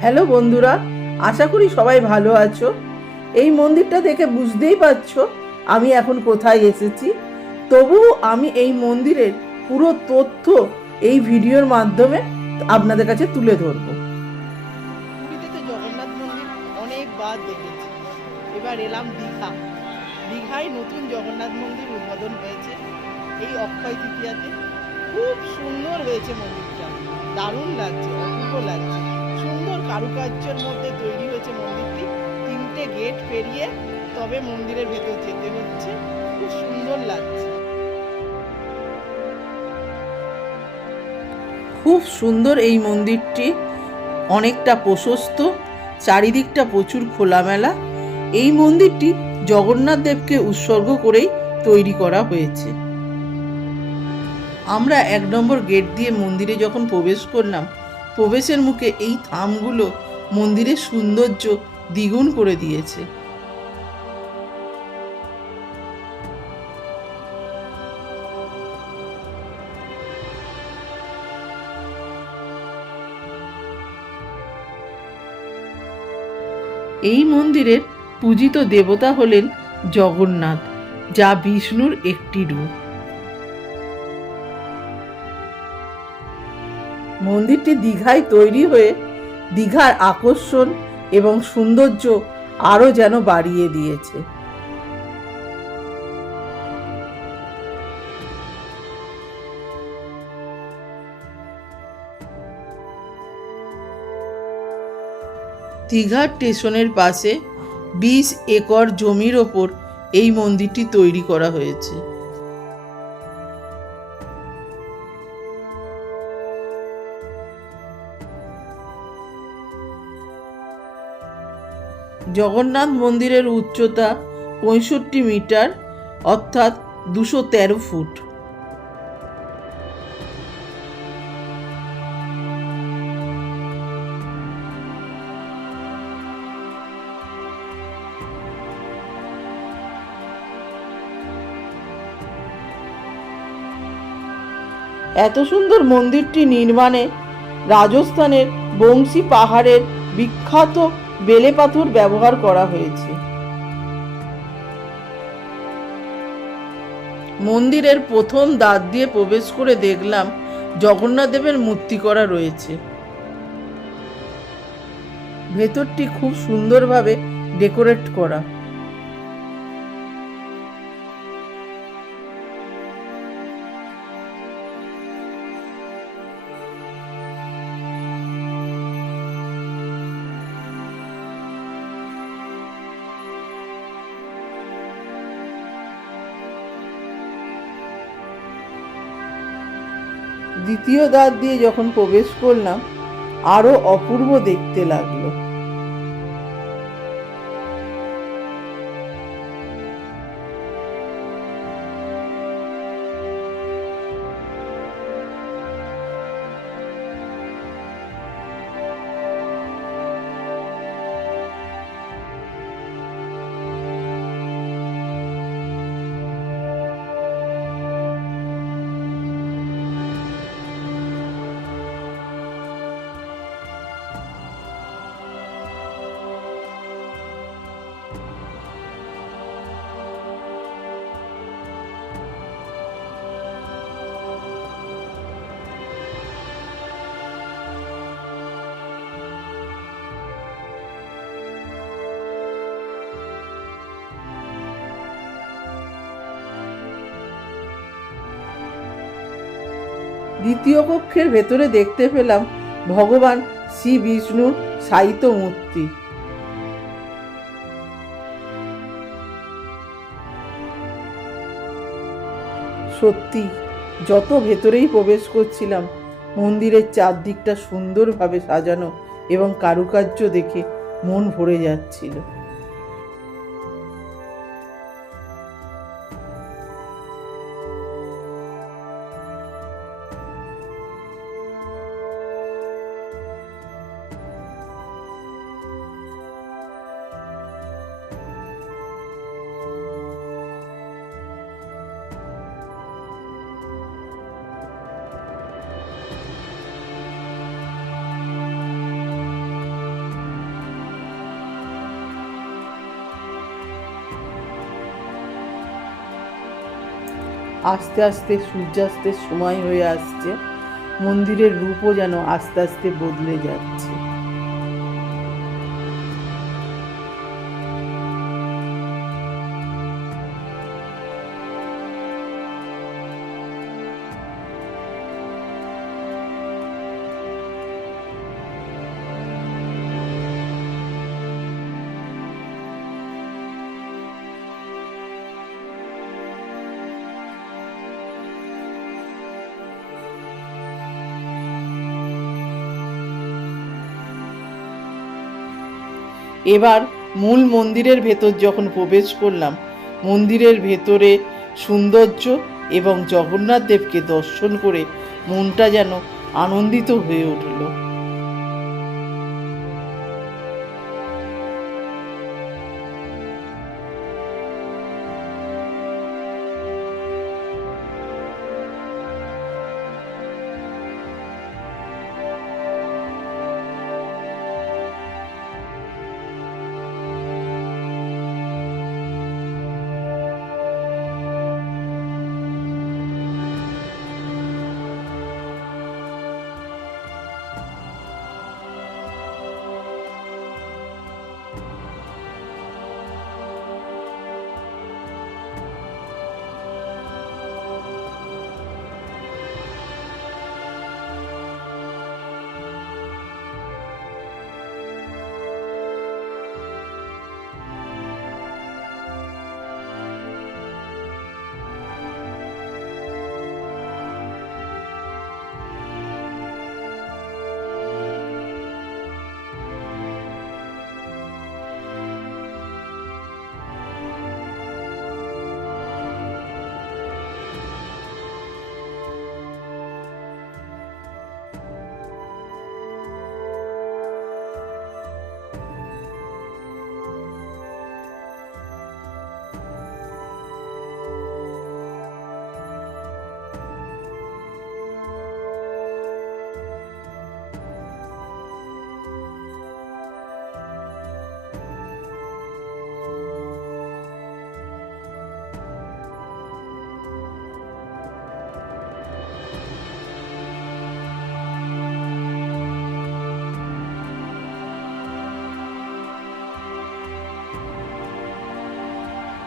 Hello বন্ধুরা, আশা করি সবাই ভালো আছো। এই মন্দিরটা দেখে বুঝতেই পারছ আমি এখন কোথায় এসেছি। তবুও আমি এই মন্দিরের পুরো তথ্য এই ভিডিওর মাধ্যমে আপনাদের কাছে তুলে ধরবো। জগন্নাথ মন্দির অনেকবার দেখেছি। এবার এলাম দীঘা। দীঘায় নতুন জগন্নাথ মন্দির উদ্বোধন হয়েছে। এই অক্ষয় তৃতীয়াতে। খুব সুন্দর হয়েছে মন্দিরটা। দারুণ লাগছে, অপূর্ব লাগছে। কারুকার্যের মধ্যে তৈরি হয়েছে মন্দিরটি। তিনটে গেট পেরিয়ে তবে মন্দিরের ভেতর যেতে হচ্ছে। খুব সুন্দর লাগছে। খুব সুন্দর এই মন্দিরটি। অনেকটা প্রশস্ত, চারিদিকটা প্রচুর খোলামেলা। এই মন্দিরটি জগন্নাথ দেবকে উৎসর্গ করেই তৈরি করা হয়েছে। আমরা এক নম্বর গেট দিয়ে মন্দিরে যখন প্রবেশ করলাম প্রবেশের মুখে এই থামগুলো মন্দিরের সৌন্দর্য দ্বিগুণ করে দিয়েছে। এই মন্দিরের পূজিত দেবতা হলেন জগন্নাথ, যা বিষ্ণুর একটি রূপ। মন্দিরটি দীঘায় তৈরি হয়ে দীঘার আকর্ষণ এবং সৌন্দর্য আরও যেন বাড়িয়ে দিয়েছে। দীঘা স্টেশনের পাশে বিশ একর জমির ওপর এই মন্দিরটি তৈরি করা হয়েছে। জগন্নাথ মন্দিরের উচ্চতা পঁয়ষট্টি মিটার, অর্থাৎ দুশো তেরো ফুট। এত সুন্দর মন্দিরটি নির্মাণে রাজস্থানের বংশী পাহাড়ের বিখ্যাত বেলে পাথর ব্যবহার করা হয়েছে। মন্দিরের প্রথম দাঁত দিয়ে প্রবেশ করে দেখলাম জগন্নাথ দেবের মূর্তি করা রয়েছে। ভেতরটি খুব সুন্দরভাবে ডেকোরেট করা। দ্বিতীয় দ্বার দিয়ে যখন প্রবেশ করলাম আরও অপূর্ব দেখতে লাগল। দ্বিতীয় কক্ষের ভেতরে দেখতে পেলাম ভগবান শ্রী বিষ্ণুর সাহিত্য মূর্তি। সত্যি, যত ভেতরেই প্রবেশ করছিলাম, মন্দিরের চারদিকটা সুন্দরভাবে সাজানো এবং কারুকার্য দেখে মন ভরে যাচ্ছিল। আস্তে আস্তে সূর্যাস্তের সময় হয়ে আসছে। মন্দিরের রূপও যেন আস্তে আস্তে বদলে যাচ্ছে। এবার মূল মন্দিরের ভেতর যখন প্রবেশ করলাম, মন্দিরের ভেতরে সৌন্দর্য এবং জগন্নাথ দেবকে দর্শন করে মনটা যেন আনন্দিত হয়ে উঠল।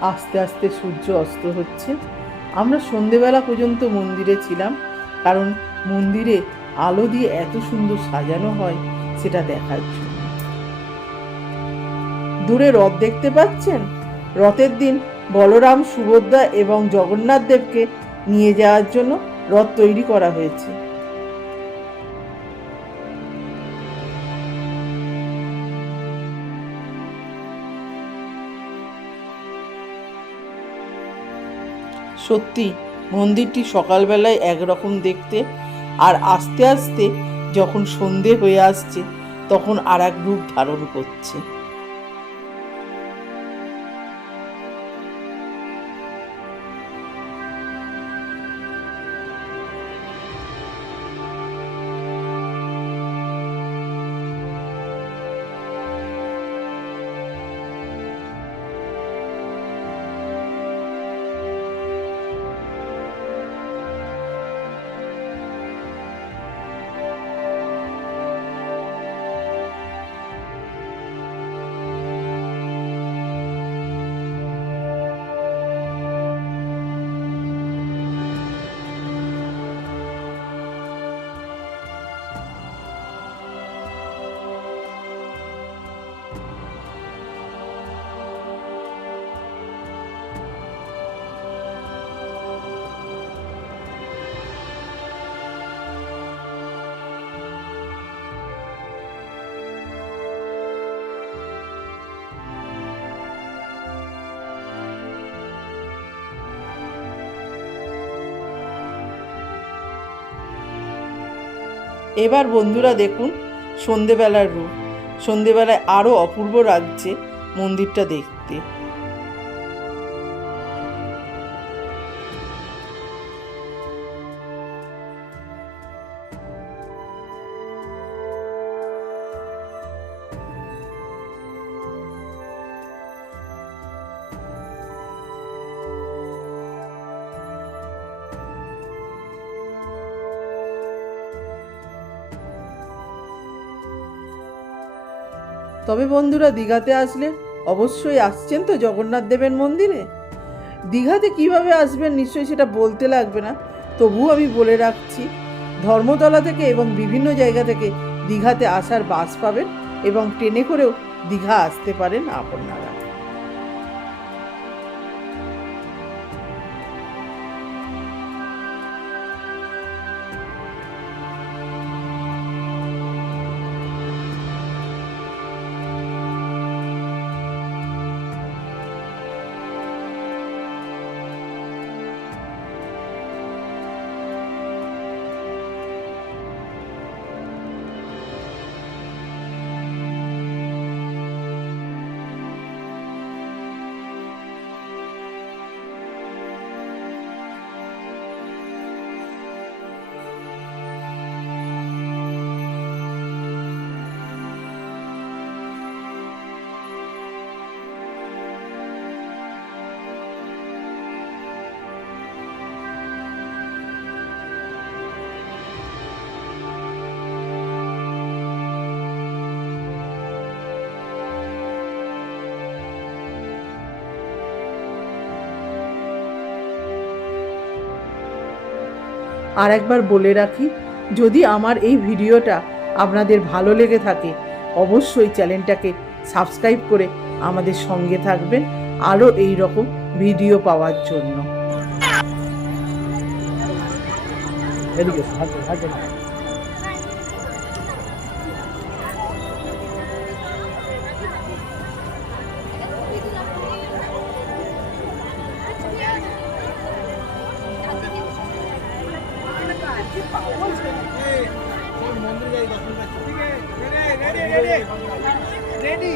আস্তে আস্তে সূর্য অস্ত হচ্ছে। আমরা সন্ধেবেলা পর্যন্ত মন্দিরে ছিলাম, কারণ মন্দিরে আলো দিয়ে এত সুন্দর সাজানো হয় সেটা দেখার জন্য। দূরে রথ দেখতে পাচ্ছেন? রথের দিন বলরাম, সুভদ্রা এবং জগন্নাথ দেবকে নিয়ে যাওয়ার জন্য রথ তৈরি করা হয়েছে। সত্যি, মন্দিরটি সকালবেলায় একরকম দেখতে আর আস্তে আস্তে যখন সন্ধে হয়ে আসছে, তখন আর এক রূপ ধারণ করছে। এবার বন্ধুরা দেখুন সন্ধেবেলার রূপ। সন্ধেবেলায় আরও অপূর্ব লাগছে মন্দিরটা দেখতে। তবে বন্ধুরা, দীঘাতে আসলে অবশ্যই আসছেন তো জগন্নাথ দেবের মন্দিরে? দীঘাতে কীভাবে আসবেন নিশ্চয়ই সেটা বলতে লাগবে না। তবুও আমি বলে রাখছি, ধর্মতলা থেকে এবং বিভিন্ন জায়গা থেকে দীঘাতে আসার বাস পাবেন এবং ট্রেনে করেও দীঘা আসতে পারেন আপনারা। আর একবার বলে রাখি, যদি আমার এই ভিডিওটা আপনাদের ভালো লেগে থাকে, অবশ্যই চ্যানেলটাকে সাবস্ক্রাইব করে আমাদের সঙ্গে থাকবেন আরও এই রকম ভিডিও পাওয়ার জন্য। এদিকে রেডি